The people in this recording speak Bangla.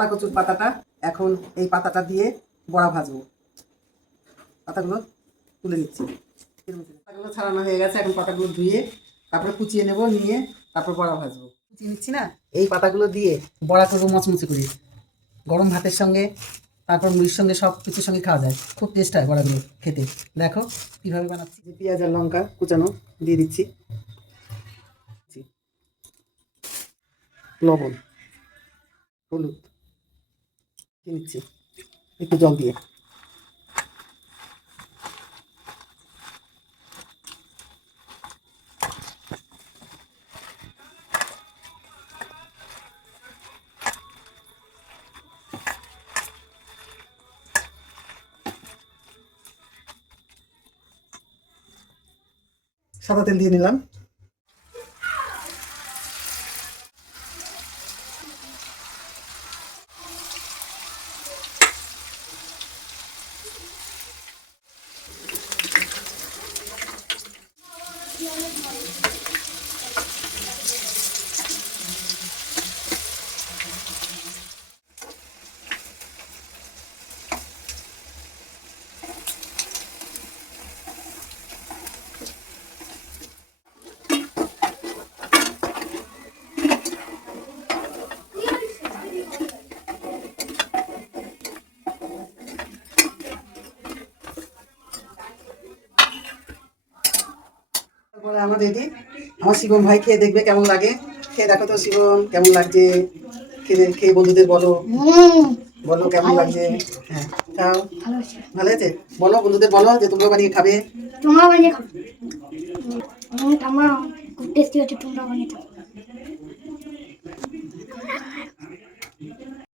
চালা কচুর পাতাটা এখন এই পাতাটা দিয়ে বড়া ভাজবো। পাতাগুলো তুলে নিচ্ছি। পাতাগুলো ছাড়ানো হয়ে গেছে, এখন পাতাগুলো ধুয়ে তারপরে কুচিয়ে নেব, নিয়ে তারপর বড়া ভাজবো। কুচিয়ে নিচ্ছি না, এই পাতাগুলো দিয়ে বড়া করবো মচমচে করে। গরম ভাতের সঙ্গে, তারপর মুড়ির সঙ্গে, সব কিছুর সঙ্গে খাওয়া যায়। খুব টেস্ট হয় বড়াগুলো খেতে। দেখো কীভাবে বানাচ্ছি। যে পেঁয়াজ আর লঙ্কা কুচানো দিয়ে দিচ্ছি, লবণ, হলুদ নিচ্ছি একটু জল দিয়ে। সাদা তেল দিয়ে নিলাম। তারপরে আমার রেডি। আমার শিবম ভাই খেয়ে দেখবে কেমন লাগে। খেয়ে দেখো তো শিবম, কেমন লাগছে? খেয়ে বন্ধুদের বলো, বলো কেমন লাগছে। হ্যাঁ খাও, ভালো আছে বলো, বন্ধুদের বলো যে তোমরা বানিয়ে খাবে। তোমরা বানিয়ে খাবে। খুব টেস্টি হচ্ছে, তোমরা বানিয়ে খাবে।